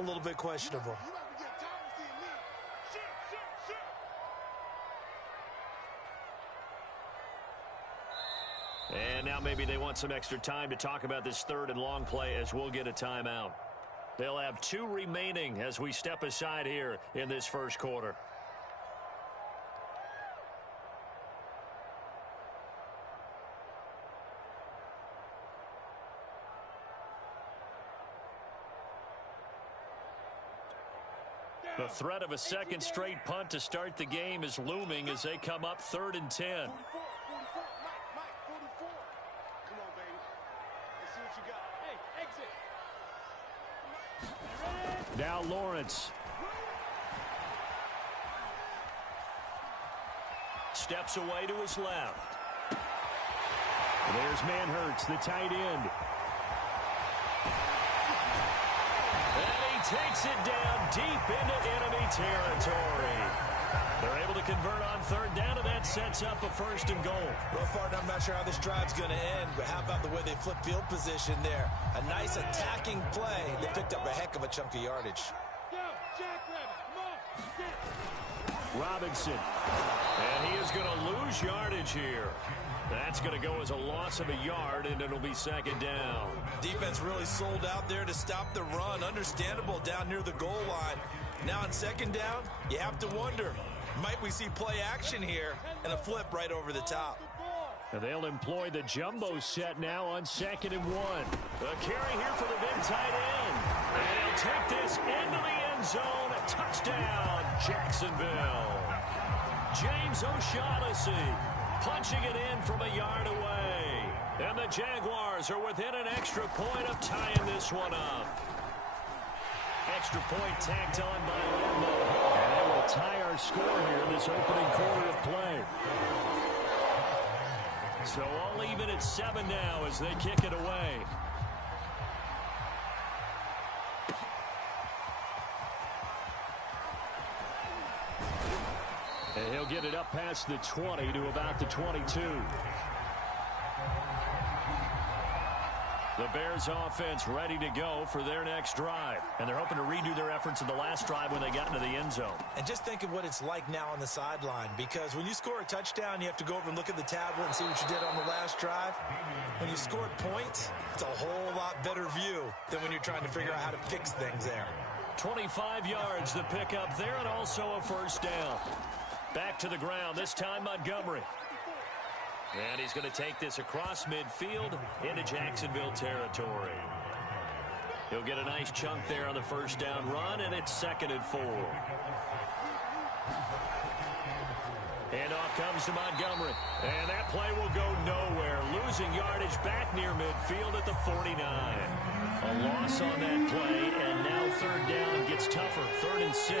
a little bit questionable. And now maybe they want some extra time to talk about this third and long play as we'll get a timeout. They'll have 2 remaining as we step aside here in this first quarter. The threat of a second straight punt to start the game is looming as they come up 3rd and 10. Now Lawrence. Steps away to his left. There's Manhurts, the tight end. And he takes it down deep into enemy territory. They're able to convert on 3rd down, and that sets up a 1st and goal. Well, partner, I'm not sure how this drive's going to end, but how about the way they flip field position there? A nice attacking play. They picked up a heck of a chunk of yardage. Robinson. And he is going to lose yardage here. That's going to go as a loss of a yard, and it'll be 2nd down. Defense really sold out there to stop the run. Understandable down near the goal line. Now on 2nd down, you have to wonder, might we see play action here and a flip right over the top? And they'll employ the jumbo set now on 2nd and 1. A carry here for the big tight end. And he'll take this into the end zone. A touchdown, Jacksonville. James O'Shaughnessy punching it in from a yard away. And the Jaguars are within an extra point of tying this one up. Extra point tacked on by Lambo. And they will tie our score here in this opening quarter of play. So all even at 7 now as they kick it away. And he'll get it up past the 20 to about the 22. The Bears offense ready to go for their next drive. And they're hoping to redo their efforts in the last drive when they got into the end zone. And just think of what it's like now on the sideline, because when you score a touchdown, you have to go over and look at the tablet and see what you did on the last drive. When you scored points, it's a whole lot better view than when you're trying to figure out how to fix things there. 25 yards to pick up there, and also a 1st down. Back to the ground, this time Montgomery. And he's going to take this across midfield into Jacksonville territory. He'll get a nice chunk there on the 1st down run, and it's 2nd and 4. And off comes to Montgomery. And that play will go nowhere. Losing yardage back near midfield at the 49. A loss on that play, and now 3rd down gets tougher. 3rd and 6.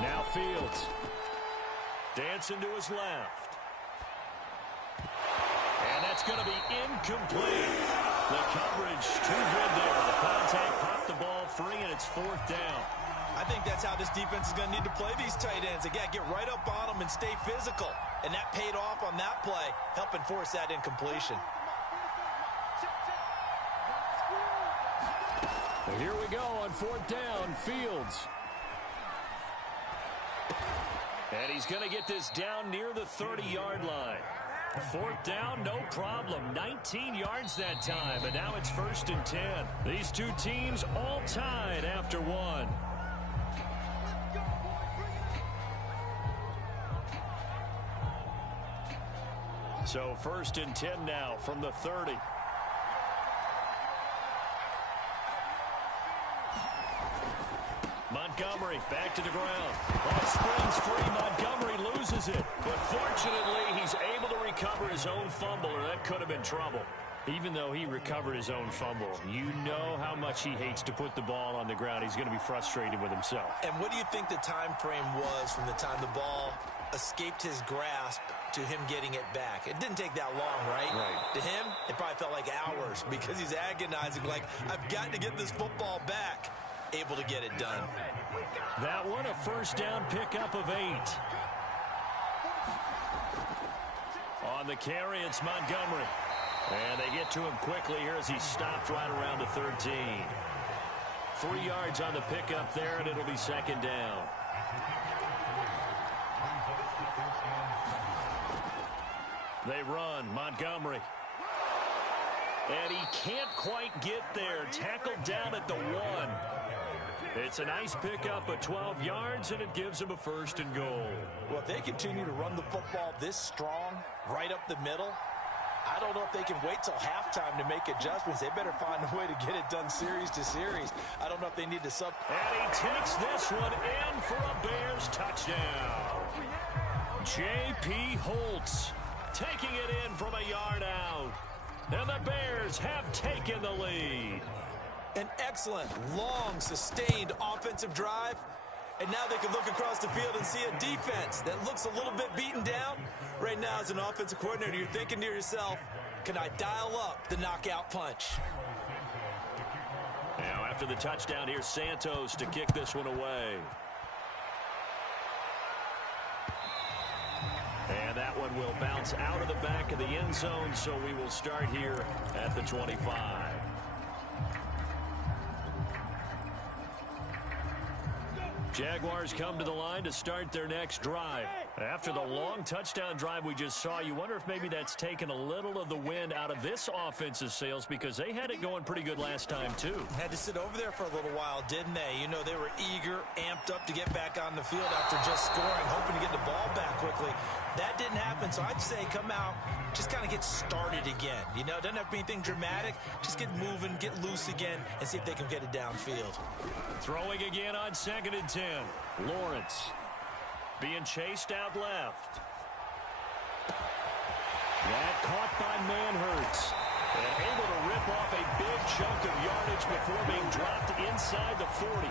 Now Fields. Dancing to his left. And that's going to be incomplete. The coverage too good there. The contact popped the ball free, and it's 4th down. I think that's how this defense is going to need to play these tight ends. Again, get right up on them and stay physical. And that paid off on that play, helping force that incompletion. And here we go on 4th down, Fields. And he's going to get this down near the 30-yard line. 4th down, no problem. 19 yards that time, and now it's 1st and 10. These two teams all tied after 1. So 1st and 10 now from the 30. Montgomery back to the ground. Ball springs free. Montgomery loses it. But fortunately, he's able to recover his own fumble, or that could have been trouble. Even though he recovered his own fumble, you know how much he hates to put the ball on the ground. He's going to be frustrated with himself. And what do you think the time frame was from the time the ball escaped his grasp to him getting it back? It didn't take that long, right? Right. To him, it probably felt like hours because he's agonizing, like, I've got to get this football back. Able to get it done. That one, a 1st down pickup of 8. On the carry, it's Montgomery. And they get to him quickly here as he stopped right around the 13. 3 yards on the pickup there, and it'll be second down. They run. Montgomery. And he can't quite get there. Tackled down at the 1. It's a nice pickup of 12 yards, and it gives him a first and goal. Well, if they continue to run the football this strong, right up the middle, I don't know if they can wait till halftime to make adjustments. They better find a way to get it done series to series. I don't know if they need to sub. And he takes this one in for a Bears touchdown. J.P. Holtz taking it in from a yard out. And the Bears have taken the lead. An excellent, long, sustained offensive drive. And now they can look across the field and see a defense that looks a little bit beaten down. Right now, as an offensive coordinator, you're thinking to yourself, can I dial up the knockout punch? Now, after the touchdown, here's Santos to kick this one away. And that one will bounce out of the back of the end zone, so we will start here at the 25. Jaguars come to the line to start their next drive. After the long touchdown drive we just saw, you wonder if maybe that's taken a little of the wind out of this offense's sails, because they had it going pretty good last time, too. Had to sit over there for a little while, didn't they? You know, they were eager, amped up to get back on the field after just scoring, hoping to get the ball back quickly. That didn't happen, so I'd say come out, just kind of get started again. You know, it doesn't have to be anything dramatic. Just get moving, get loose again, and see if they can get it downfield. Throwing again on 2nd and 10. Lawrence being chased out left. That caught by Manhurts. And able to rip off a big chunk of yardage before being dropped inside the 40.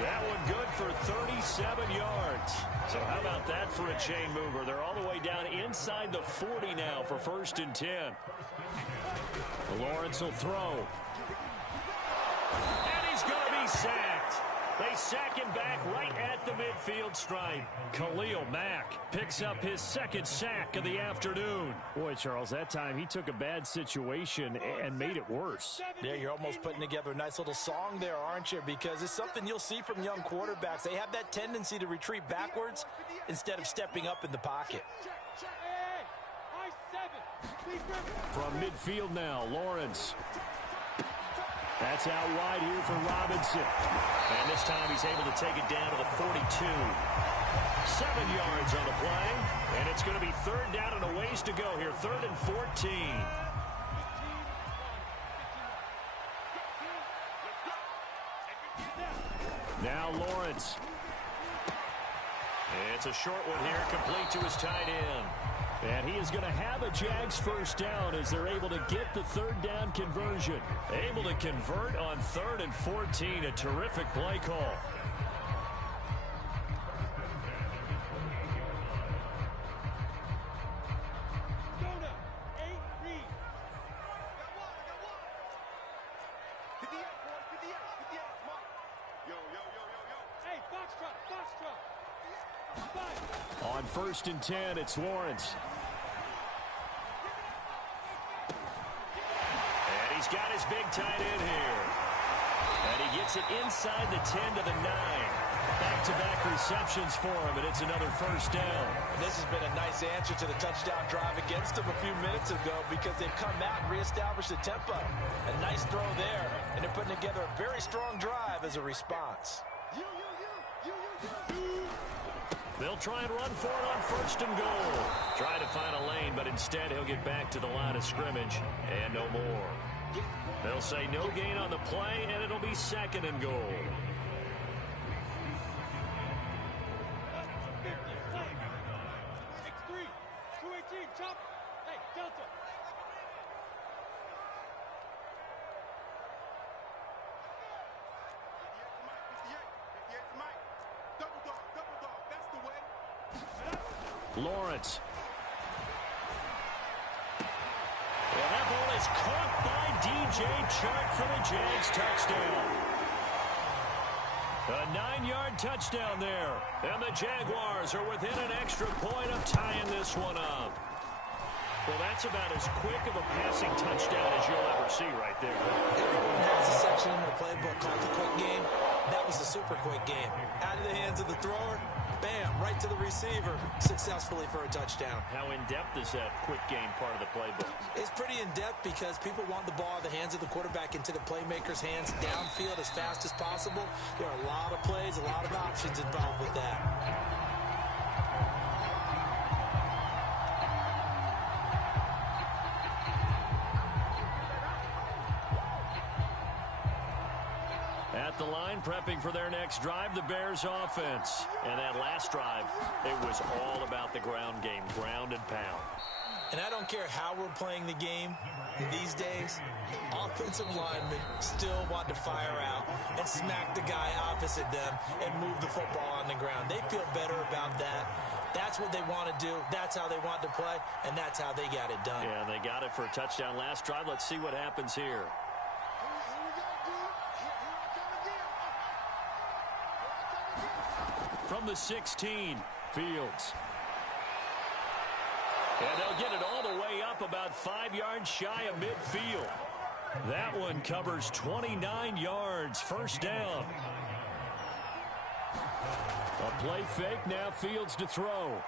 That one good for 37 yards. So how about that for a chain mover? They're all the way down inside the 40 now for 1st and 10. Lawrence will throw. And he's going to be sacked. They sack him back right at the midfield stripe. Khalil Mack picks up his 2nd sack of the afternoon. Boy, Charles, that time he took a bad situation and made it worse. Yeah, you're almost putting together a nice little song there, aren't you? Because it's something you'll see from young quarterbacks. They have that tendency to retreat backwards instead of stepping up in the pocket. From midfield now, Lawrence. That's out wide here for Robinson. And this time he's able to take it down to the 42. 7 yards on the play. And it's going to be 3rd down and a ways to go here. 3rd and 14. Now Lawrence. It's a short one here, complete to his tight end. And he is going to have a Jags 1st down as they're able to get the 3rd down conversion. Able to convert on 3rd and 14. A terrific play call. On 1st and 10, it's Lawrence. And he's got his big tight end here. And he gets it inside the 10 to the 9. Back-to-back receptions for him, and it's another 1st down. And this has been a nice answer to the touchdown drive against them a few minutes ago, because they've come out and reestablished the tempo. A nice throw there, and they're putting together a very strong drive as a response. They'll try and run for it on 1st and goal. Try to find a lane, but instead he'll get back to the line of scrimmage and no more. They'll say no gain on the play, and it'll be 2nd and goal. Lawrence. And that ball is caught by DJ Chark for the Jags touchdown. A 9-yard touchdown there. And the Jaguars are within an extra point of tying this one up. Well, that's about as quick of a passing touchdown as you'll ever see right there. Everyone has a section in their playbook called the quick game. That was a super quick game. Out of the hands of the thrower, bam, right to the receiver, successfully for a touchdown. How in-depth is that quick game part of the playbook? It's pretty in-depth because people want the ball in the hands of the quarterback into the playmaker's hands downfield as fast as possible. There are a lot of plays, a lot of options involved with that. At the line, prepping for their next drive, the Bears offense. And that last drive, it was all about the ground game, ground and pound. And I don't care how we're playing the game these days, offensive linemen still want to fire out and smack the guy opposite them and move the football on the ground. They feel better about that. That's what they want to do. That's how they want to play, and that's how they got it done. Yeah, they got it for a touchdown last drive. Let's see what happens here. From the 16, Fields. And they'll get it all the way up about 5 yards shy of midfield. That one covers 29 yards, first down. A play fake, now Fields to throw.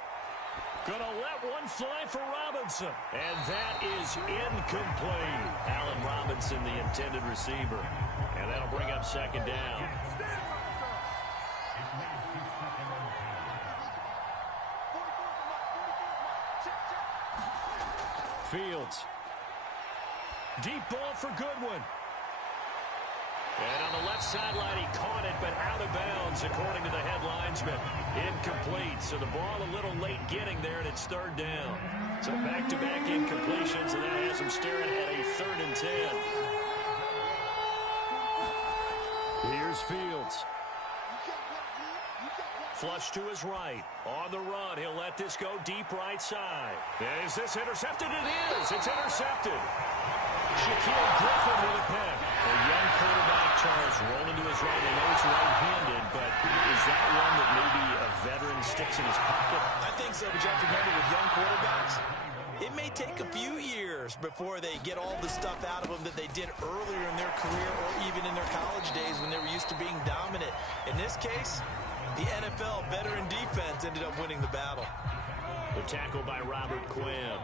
Gonna let one fly for Robinson. And that is incomplete. Allen Robinson, the intended receiver. And that'll bring up second down. Fields. Deep ball for Goodwin. And on the left sideline, he caught it, but out of bounds, according to the head linesman. Incomplete, so the ball a little late getting there, and it's third down. So back-to-back incompletions, and that has him staring at a 3rd and 10. Here's Fields. Flush to his right. On the run, he'll let this go deep right side. Is this intercepted? It is. It's intercepted. Shaquille Griffin with a pick. A young quarterback, Charles, rolling to his right. I know it's right-handed, but is that one that maybe a veteran sticks in his pocket? I think so, but you have to remember with young quarterbacks, it may take a few years before they get all the stuff out of them that they did earlier in their career or even in their college days when they were used to being dominant. In this case, the NFL veteran defense ended up winning the battle. The tackle by Robert Quinn.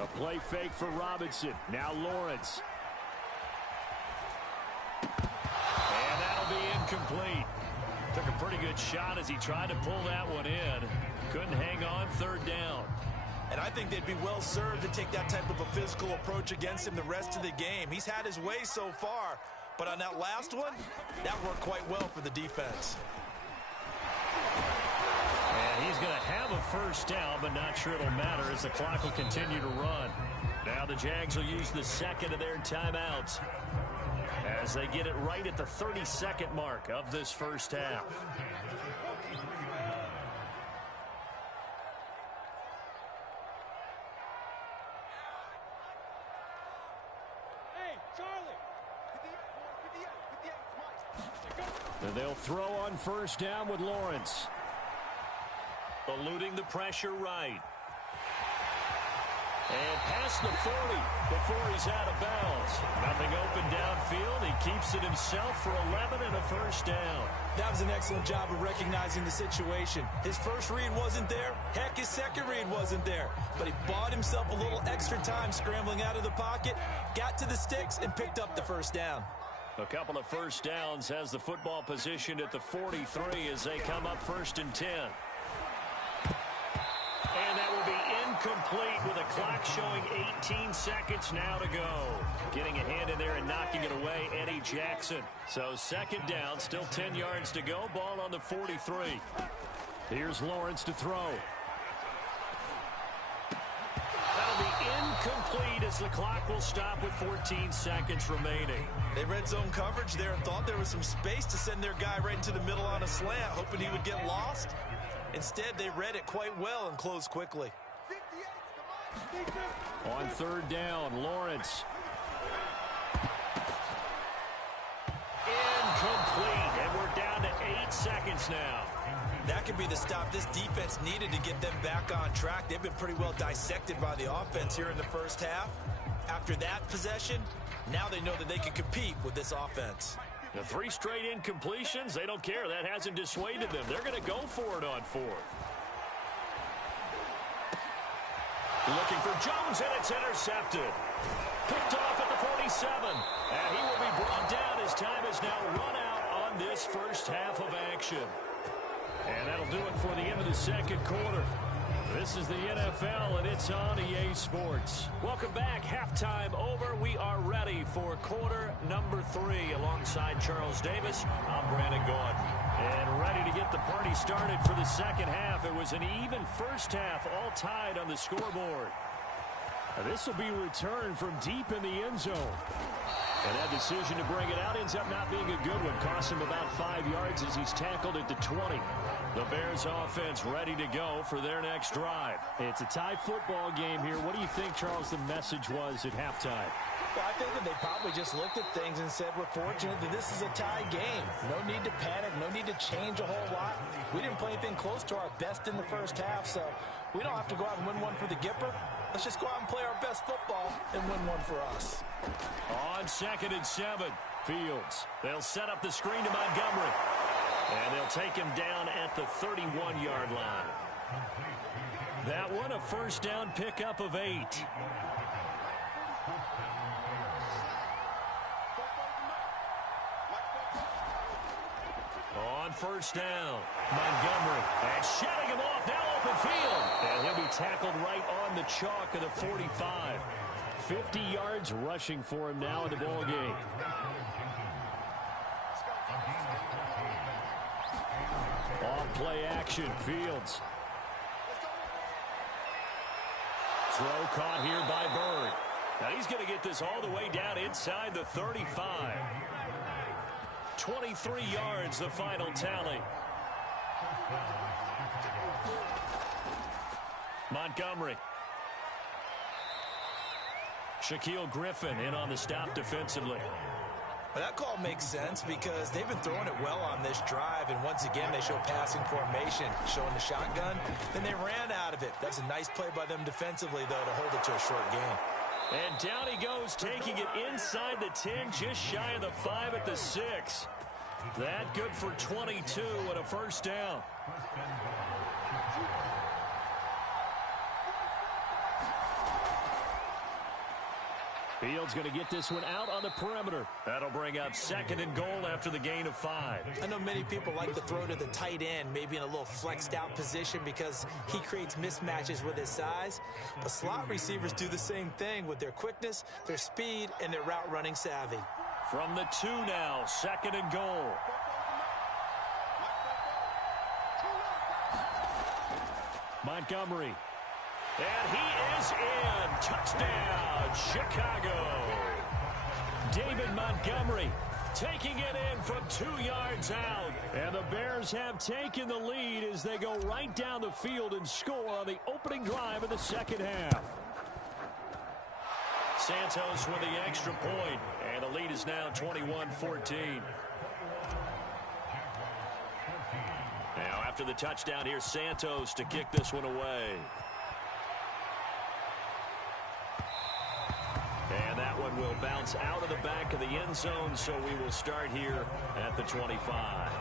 A play fake for Robinson. Now Lawrence. And that'll be incomplete. Took a pretty good shot as he tried to pull that one in. Couldn't hang on, third down. And I think they'd be well served to take that type of a physical approach against him the rest of the game. He's had his way so far, but on that last one, that worked quite well for the defense. And he's going to have a first down, but not sure it'll matter as the clock will continue to run. Now the Jags will use the second of their timeouts as they get it right at the 32nd mark of this first half. And they'll throw on first down with Lawrence. Eluding the pressure right. And past the 40 before he's out of bounds. Nothing open downfield. He keeps it himself for 11 and a first down. That was an excellent job of recognizing the situation. His first read wasn't there. Heck, his second read wasn't there. But he bought himself a little extra time scrambling out of the pocket, got to the sticks, and picked up the first down. A couple of first downs has the football positioned at the 43 as they come up 1st and 10. And that will be incomplete with a clock showing 18 seconds now to go. Getting a hand in there and knocking it away, Eddie Jackson. So second down, still 10 yards to go. Ball on the 43. Here's Lawrence to throw. That'll be incomplete as the clock will stop with 14 seconds remaining. They red zone coverage there and thought there was some space to send their guy right into the middle on a slant, hoping he would get lost. Instead, they read it quite well and closed quickly. On third down, Lawrence. Incomplete. seconds now. That could be the stop this defense needed to get them back on track. They've been pretty well dissected by the offense here in the first half. After that possession, now they know that they can compete with this offense. The 3 straight incompletions, they don't care. That hasn't dissuaded them. They're going to go for it on 4th. Looking for Jones, and it's intercepted. Picked off at the 47. And he will be brought down as time is now run out on this first half of action. And that'll do it for the end of the second quarter. This is the NFL, and it's on EA Sports. Welcome back. Halftime over. We are ready for quarter number 3. Alongside Charles Davis, I'm Brandon Gaudin. And ready to get the party started for the second half. It was an even first half, all tied on the scoreboard. This will be returned from deep in the end zone. And that decision to bring it out ends up not being a good one. Cost him about 5 yards as he's tackled at the 20. The Bears offense ready to go for their next drive. It's a tie football game here. What do you think, Charles, the message was at halftime? Well, I think that they probably just looked at things and said, we're fortunate that this is a tie game. No need to panic, no need to change a whole lot. We didn't play anything close to our best in the first half, so we don't have to go out and win one for the Gipper. Let's just go out and play our best football and win one for us. On 2nd and 7, Fields. They'll set up the screen to Montgomery. And they'll take him down at the 31-yard line. That one, a first down pickup of 8. On first down, Montgomery. And shutting him off, now open field. And he'll be tackled right on the chalk of the 45. 50 yards rushing for him now in the ball game. Off play action, Fields. Throw caught here by Bird. Now he's going to get this all the way down inside the 35. 23 yards, the final tally. Montgomery. Shaquille Griffin in on the stop defensively. Well, that call makes sense because they've been throwing it well on this drive, and once again they show passing formation, showing the shotgun. Then they ran out of it. That's a nice play by them defensively, though, to hold it to a short game. And down he goes, taking it inside the 10, just shy of the 5 at the 6. That good for 22 and a first down. Fields going to get this one out on the perimeter. That'll bring up 2nd and goal after the gain of 5. I know many people like to throw to the tight end, maybe in a little flexed out position because he creates mismatches with his size. But slot receivers do the same thing with their quickness, their speed, and their route running savvy. From the 2 now, 2nd and goal. Montgomery. And he is in. Touchdown, Chicago. David Montgomery taking it in from 2 yards out. And the Bears have taken the lead as they go right down the field and score on the opening drive of the second half. Santos with the extra point, and the lead is now 21-14. Now after the touchdown, here's Santos to kick this one away. And that one will bounce out of the back of the end zone, so we will start here at the 25.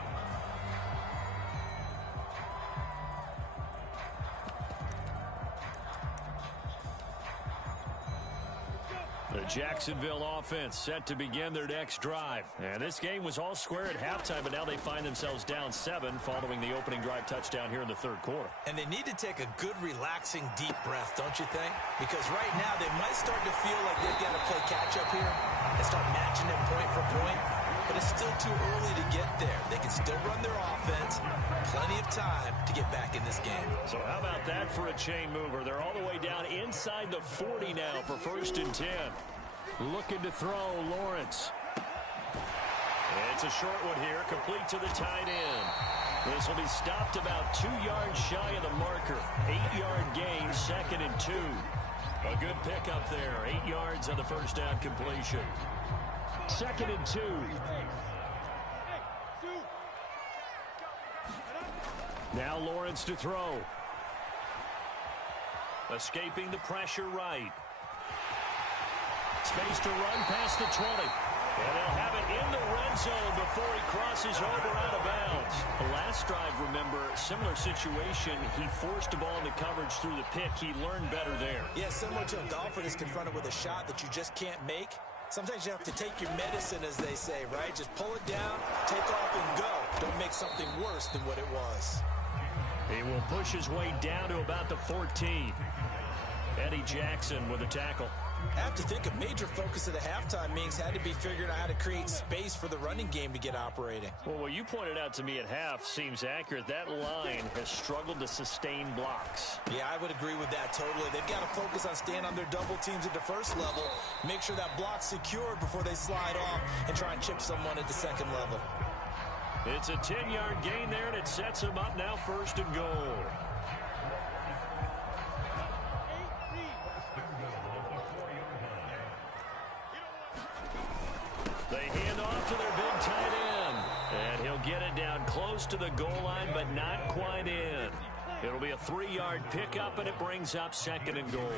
The Jacksonville offense set to begin their next drive. And this game was all square at halftime, but now they find themselves down 7 following the opening drive touchdown here in the third quarter. And they need to take a good, relaxing, deep breath, don't you think? Because right now they might start to feel like they've got to play catch-up here and start matching them point for point. But it's still too early to get there. They can still run their offense. Plenty of time to get back in this game. So how about that for a chain mover? They're all the way down inside the 40 now for 1st and 10. Looking to throw, Lawrence. It's a short one here, complete to the tight end. This will be stopped about 2 yards shy of the marker. 8-yard gain, 2nd and 2. A good pickup there, 8 yards on the first down completion. 2nd and 2. Now Lawrence to throw. Escaping the pressure right. Space to run past the 20. And they'll have it in the red zone before he crosses over out of bounds. The last drive, remember, similar situation. He forced the ball into coverage through the pick. He learned better there. Yeah, similar to a golfer that's confronted with a shot that you just can't make. Sometimes you have to take your medicine, as they say, right? Just pull it down, take off, and go. Don't make something worse than what it was. He will push his way down to about the 14. Eddie Jackson with a tackle. I have to think a major focus of the halftime meetings had to be figuring out how to create space for the running game to get operating. Well, what you pointed out to me at half seems accurate. That line has struggled to sustain blocks. Yeah, I would agree with that totally. They've got to focus on staying on their double teams at the first level, make sure that block's secured before they slide off and try and chip someone at the second level. It's a 10-yard gain there, and it sets him up now 1st and goal. They hand off to their big tight end. And he'll get it down close to the goal line, but not quite in. It'll be a 3-yard pickup, and it brings up 2nd and goal.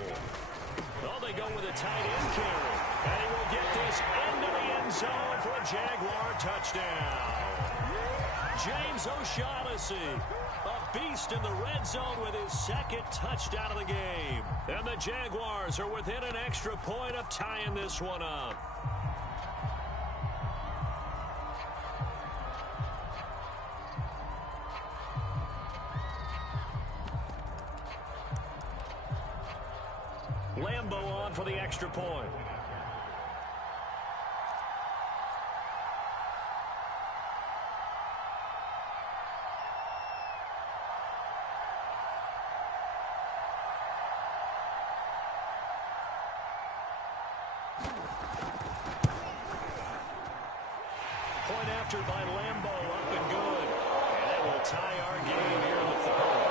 Oh, they go with a tight end carry. And he will get this into the end zone for a Jaguar touchdown. James O'Shaughnessy, a beast in the red zone with his 2nd touchdown of the game. And the Jaguars are within an extra point of tying this one up. Lambo on for the extra point. Point after by Lambo, up and good. And it will tie our game here in the 3rd.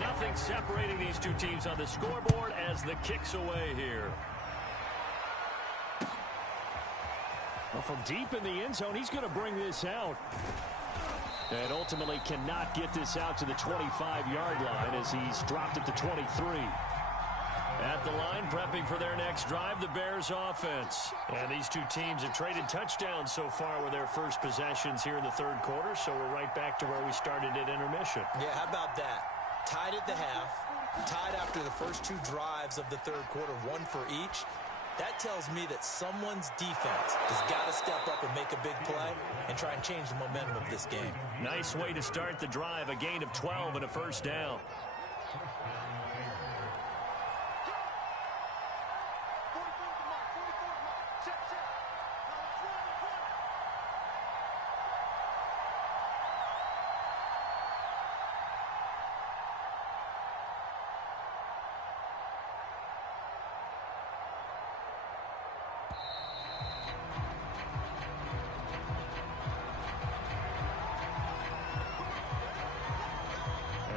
Nothing separating these two teams on the scoreboard as the kick's away here. Well, from deep in the end zone, he's going to bring this out. And ultimately cannot get this out to the 25-yard line as he's dropped at the 23. At the line, prepping for their next drive, the Bears offense. And these two teams have traded touchdowns so far with their first possessions here in the 3rd quarter, so we're right back to where we started at intermission. Yeah, how about that? Tied at the half, tied after the first 2 drives of the 3rd quarter, 1 for each. That tells me that someone's defense has got to step up and make a big play and try and change the momentum of this game. Nice way to start the drive, a gain of 12 and a 1st down.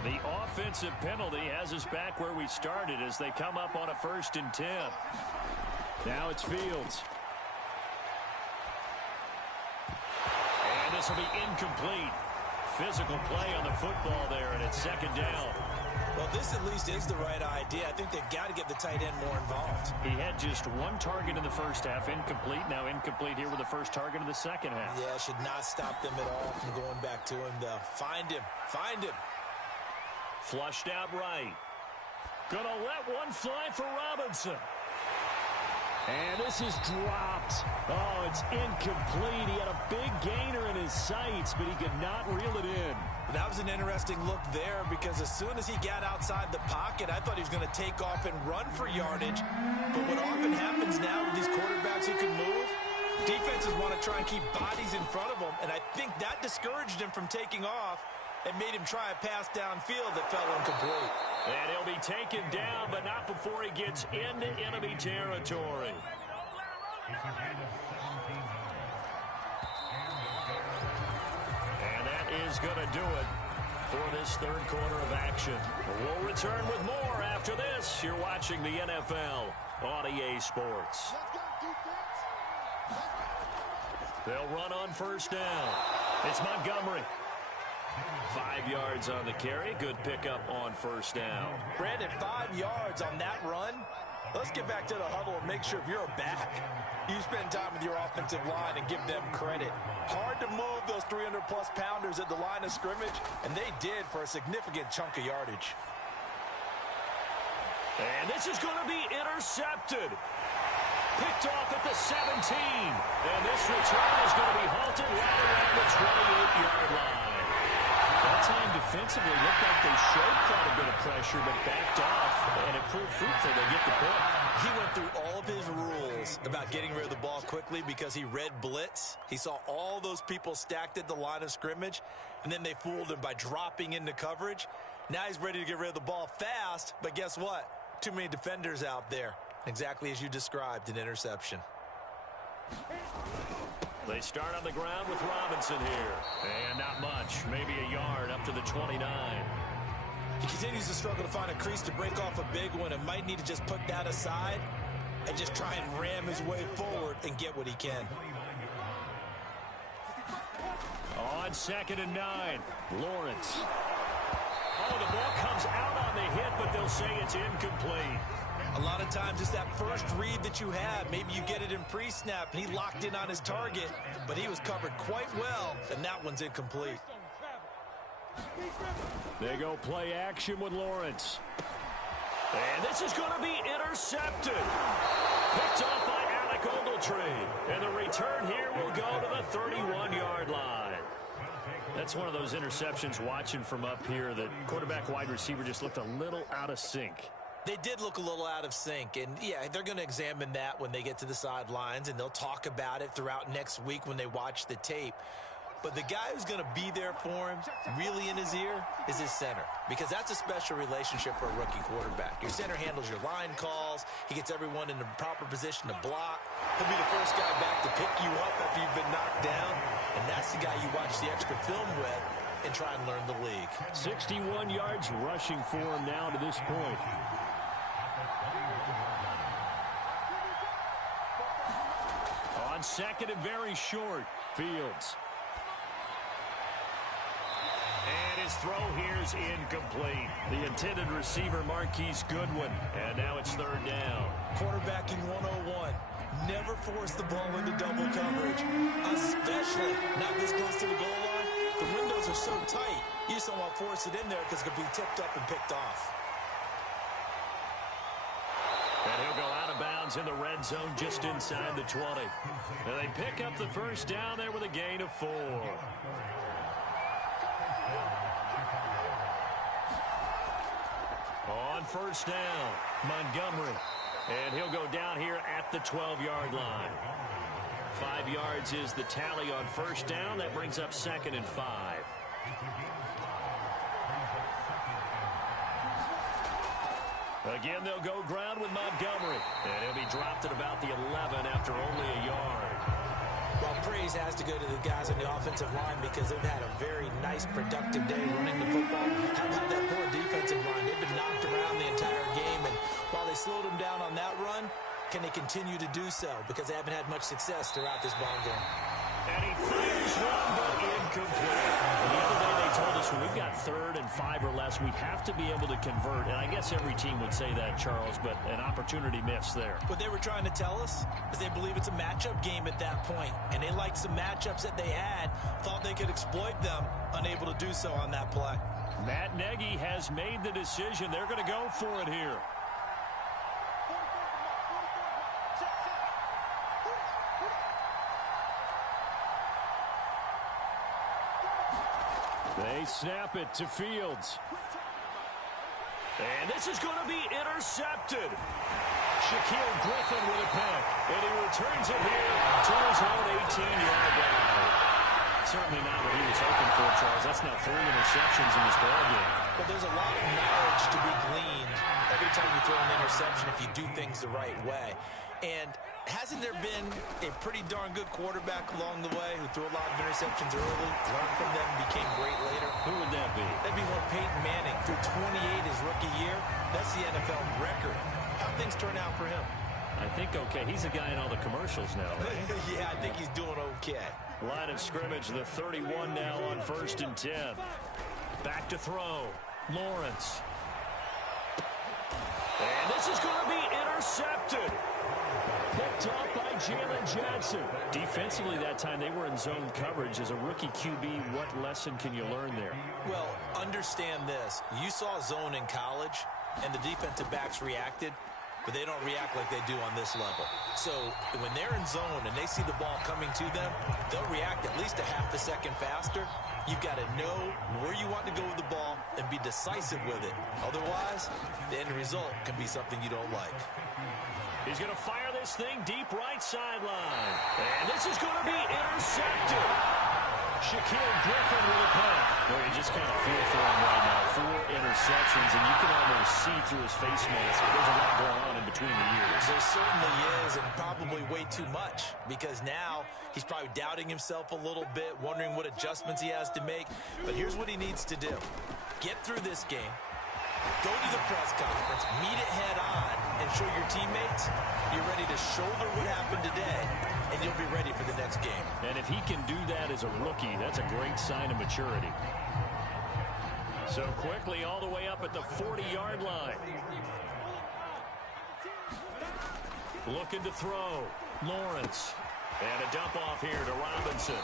The offensive penalty has us back where we started as they come up on a 1st and 10. Now it's Fields. And this will be incomplete. Physical play on the football there, and it's 2nd down. Well, this at least is the right idea. I think they've got to get the tight end more involved. He had just 1 target in the 1st half, incomplete. Now incomplete here with the 1st target of the 2nd half. Yeah, should not stop them at all from going back to him, though. Find him. Find him. Flushed out right. Gonna let one fly for Robinson. And this is dropped. Oh, it's incomplete. He had a big gainer in his sights, but he could not reel it in. That was an interesting look there because as soon as he got outside the pocket, I thought he was going to take off and run for yardage. But what often happens now with these quarterbacks who can move, defenses want to try and keep bodies in front of them, and I think that discouraged him from taking off and made him try a pass downfield that fell incomplete. And he'll be taken down, but not before he gets into enemy territory. And that is going to do it for this 3rd quarter of action. We'll return with more after this. You're watching the NFL on EA Sports. They'll run on first down. It's Montgomery. 5 yards on the carry. Good pickup on first down. Brandon, 5 yards on that run. Let's get back to the huddle and make sure if you're a back, you spend time with your offensive line and give them credit. Hard to move those 300-plus pounders at the line of scrimmage, and they did for a significant chunk of yardage. And this is going to be intercepted. Picked off at the 17. And this return is going to be halted right around the 28-yard line. That time defensively looked like they showed quite a bit of pressure, but backed off, and it proved fruitful. They get the pick. He went through all of his rules about getting rid of the ball quickly because he read blitz. He saw all those people stacked at the line of scrimmage, and then they fooled him by dropping into coverage. Now he's ready to get rid of the ball fast, but guess what? Too many defenders out there. Exactly as you described, an interception. They start on the ground with Robinson here. And not much. Maybe a yard up to the 29. He continues to struggle to find a crease to break off a big one and might need to just put that aside and just try and ram his way forward and get what he can. On 2nd and 9, Lawrence. Oh, the ball comes out on the hit, but they'll say it's incomplete. A lot of times it's that first read that you have. Maybe you get it in pre-snap, and he locked in on his target, but he was covered quite well, and that one's incomplete. They go play action with Lawrence. And this is going to be intercepted. Picked off by Alec Ogletree. And the return here will go to the 31-yard line. That's one of those interceptions watching from up here that quarterback wide receiver just looked a little out of sync. They did look a little out of sync, and yeah, they're going to examine that when they get to the sidelines, and they'll talk about it throughout next week when they watch the tape. But the guy who's going to be there for him, really in his ear, is his center, because that's a special relationship for a rookie quarterback. Your center handles your line calls. He gets everyone in the proper position to block. He'll be the first guy back to pick you up after you've been knocked down, and that's the guy you watch the extra film with and try and learn the league. 61 yards rushing for him now to this point. On 2nd and very short, Fields. And his throw here is incomplete. The intended receiver, Marquise Goodwin. And now it's 3rd down. Quarterbacking 101. Never force the ball into double coverage, especially not this close to the goal line. The windows are so tight, you just don't want to force it in there because it could be tipped up and picked off. And he'll go out of bounds in the red zone just inside the 20. And they pick up the first down there with a gain of 4. On first down, Montgomery. And he'll go down here at the 12-yard line. 5 yards is the tally on first down. That brings up 2nd and 5. Again, they'll go ground with Montgomery. And he'll be dropped at about the 11 after only a yard. Well, praise has to go to the guys on the offensive line because they've had a very nice, productive day running the football. How about that poor defensive line? They've been knocked around the entire game, and while they slowed them down on that run, can they continue to do so? Because they haven't had much success throughout this ball game. And he fires one, but incomplete. And the other day they told us when we've got 3rd and 5 or less, we have to be able to convert. And I guess every team would say that, Charles, but an opportunity missed there. What they were trying to tell us is they believe it's a matchup game at that point. And they liked some matchups that they had, thought they could exploit them, unable to do so on that play. Matt Nagy has made the decision. They're going to go for it here. They snap it to Fields. And this is going to be intercepted. Shaquille Griffin with a pick. And he returns it here to his own 18-yard line. Certainly not what he was hoping for, Charles. That's now 3 interceptions in this ballgame. But there's a lot of knowledge to be gleaned every time you throw an interception if you do things the right way. And hasn't there been a pretty darn good quarterback along the way who threw a lot of interceptions early, learned from them, became great later? Who would that be? That'd be one Peyton Manning. Threw 28 his rookie year. That's the NFL record. How things turn out for him? I think okay. He's a guy in all the commercials now, right? Yeah, I think he's doing okay. Line of scrimmage, the 31 now on 1st and 10. Back to throw. Lawrence. And this is going to be intercepted. Picked up by Jalen Johnson. Defensively that time, they were in zone coverage. As a rookie QB, what lesson can you learn there? Well, understand this. You saw zone in college, and the defensive backs reacted, but they don't react like they do on this level. So when they're in zone and they see the ball coming to them, they'll react at least a half a second faster. You've got to know where you want to go with the ball and be decisive with it. Otherwise, the end result can be something you don't like. He's going to fire this thing deep right sideline. And this is going to be intercepted. Shaquille Griffin with a punt. Boy, you just kind of feel for him right now. 4 interceptions, and you can almost see through his face mask. There's a lot going on in between the years. There certainly is, and probably way too much, because now he's probably doubting himself a little bit, wondering what adjustments he has to make. But here's what he needs to do. Get through this game. Go to the press conference, meet it head on, and show your teammates you're ready to shoulder what happened today, and you'll be ready for the next game. And if he can do that as a rookie, that's a great sign of maturity. So quickly all the way up at the 40-yard line. Looking to throw. Lawrence. And a dump off here to Robinson.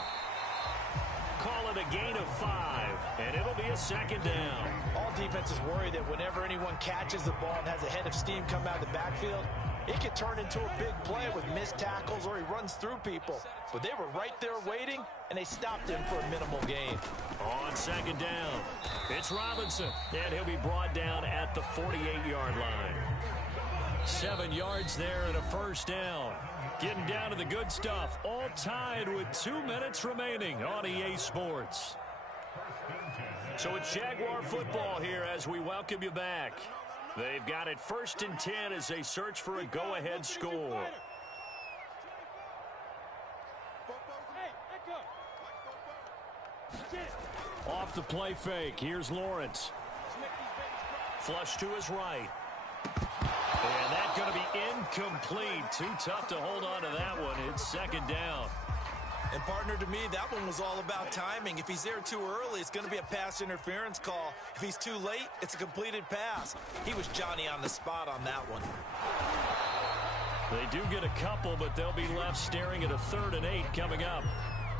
Call it a gain of 5, and it'll be a 2nd down. All defenses worry that whenever anyone catches the ball and has a head of steam come out of the backfield, it could turn into a big play with missed tackles or he runs through people. But they were right there waiting, and they stopped him for a minimal gain. On 2nd down, it's Robinson, and he'll be brought down at the 48-yard line. 7 yards there and a 1st down. Getting down to the good stuff, all tied with 2 minutes remaining on EA Sports. So it's Jaguar football here as we welcome you back. They've got it 1st and 10 as they search for a go-ahead score. Off the play fake, here's Lawrence. Flush to his right. And that's going to be incomplete. Too tough to hold on to that one. It's 2nd down. And, partner, to me, that one was all about timing. If he's there too early, it's going to be a pass interference call. If he's too late, it's a completed pass. He was Johnny on the spot on that one. They do get a couple, but they'll be left staring at a 3rd and 8 coming up.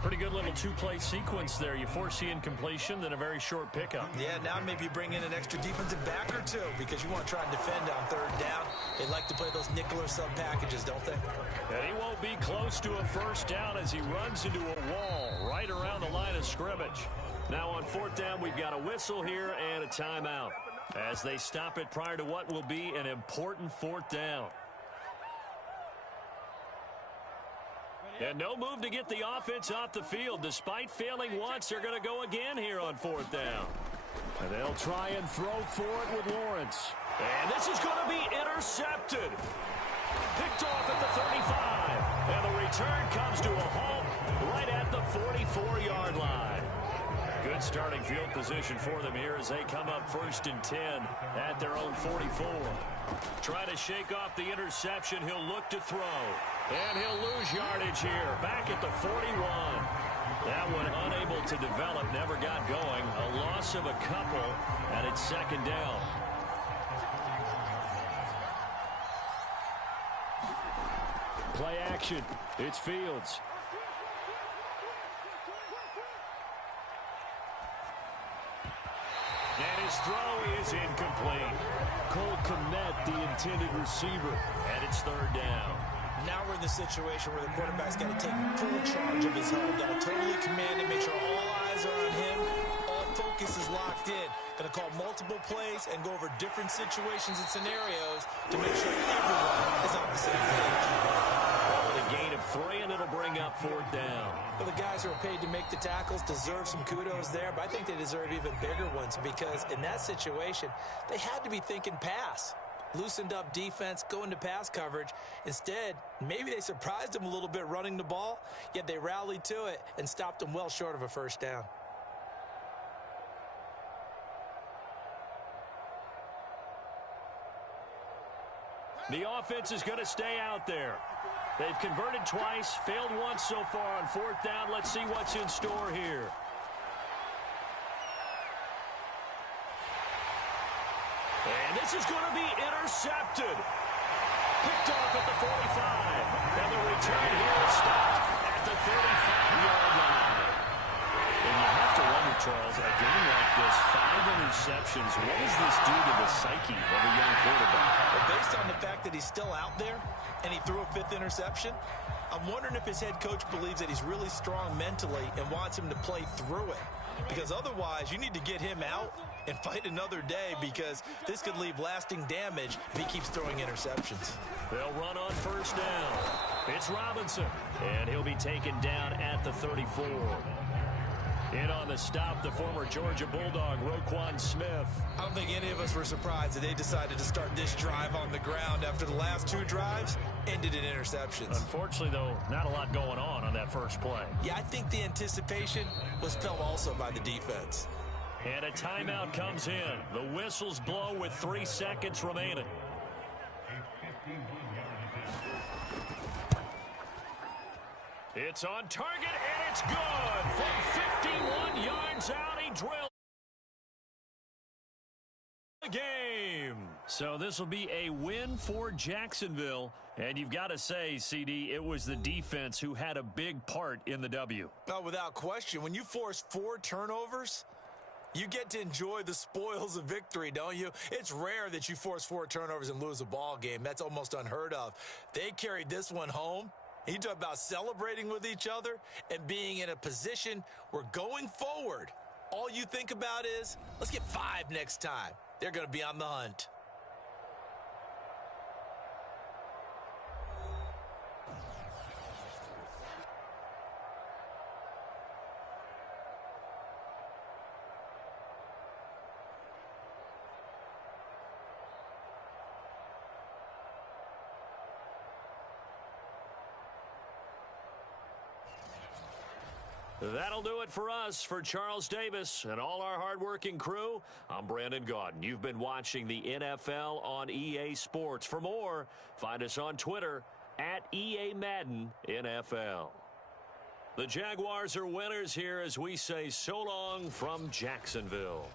Pretty good little 2-play sequence there. You foresee incompletion, then a very short pickup. Yeah, now maybe bring in an extra defensive back or two because you want to try and defend on 3rd down. They like to play those nickel or sub packages, don't they? And he won't be close to a 1st down as he runs into a wall right around the line of scrimmage. Now on 4th down, we've got a whistle here and a timeout as they stop it prior to what will be an important 4th down. And no move to get the offense off the field. Despite failing once, they're going to go again here on 4th down. And they'll try and throw for it with Lawrence. And this is going to be intercepted. Picked off at the 35. And the return comes to a halt right at the 44-yard line. Good starting field position for them here as they come up 1st and 10 at their own 44. Try to shake off the interception. He'll look to throw. And he'll lose yardage here. Back at the 41. That one unable to develop. Never got going. A loss of a couple. And it's 2nd down. Play action. It's Fields. And his throw is incomplete. Cole Kmet, the intended receiver. And it's 3rd down. Now we're in the situation where the quarterback's got to take full charge of his home. Got to totally command it, make sure all eyes are on him. All focus is locked in. Going to call multiple plays and go over different situations and scenarios to make sure everyone is on the same page. Well, with a gain of 3, and it'll bring up 4th down. Well, the guys who are paid to make the tackles deserve some kudos there, but I think they deserve even bigger ones because in that situation, they had to be thinking pass. Loosened up defense, going to pass coverage. Instead, maybe they surprised him a little bit running the ball, yet they rallied to it and stopped him well short of a 1st down. The offense is going to stay out there. They've converted twice, failed once so far on fourth down. Let's see what's in store here. And this is going to be intercepted. Picked off at the 45. And the return here is stopped at the 35-yard line. And you have to wonder, Charles, a game like this, 5 interceptions, what does this do to the psyche of a young quarterback? Well, based on the fact that he's still out there and he threw a 5th interception, I'm wondering if his head coach believes that he's really strong mentally and wants him to play through it. Because otherwise, you need to get him out and fight another day, because this could leave lasting damage if he keeps throwing interceptions. They'll run on first down. It's Robinson, and he'll be taken down at the 34. In on the stop, the former Georgia Bulldog, Roquan Smith. I don't think any of us were surprised that they decided to start this drive on the ground after the last 2 drives ended in interceptions. Unfortunately, though, not a lot going on that first play. Yeah, I think the anticipation was felt also by the defense. And a timeout comes in. The whistles blow with 3 seconds remaining. It's on target, and it's good. From 51 yards out, he drilled the game. So this will be a win for Jacksonville. And you've got to say, CD, it was the defense who had a big part in the W. Oh, without question. When you force 4 turnovers, you get to enjoy the spoils of victory, don't you? It's rare that you force 4 turnovers and lose a ball game. That's almost unheard of. They carried this one home. You talk about celebrating with each other and being in a position where going forward, all you think about is, let's get 5 next time. They're going to be on the hunt. That'll do it for us. For Charles Davis and all our hardworking crew, I'm Brandon Gaudin. You've been watching the NFL on EA Sports. For more, find us on Twitter at EA Madden NFL. The Jaguars are winners here as we say so long from Jacksonville.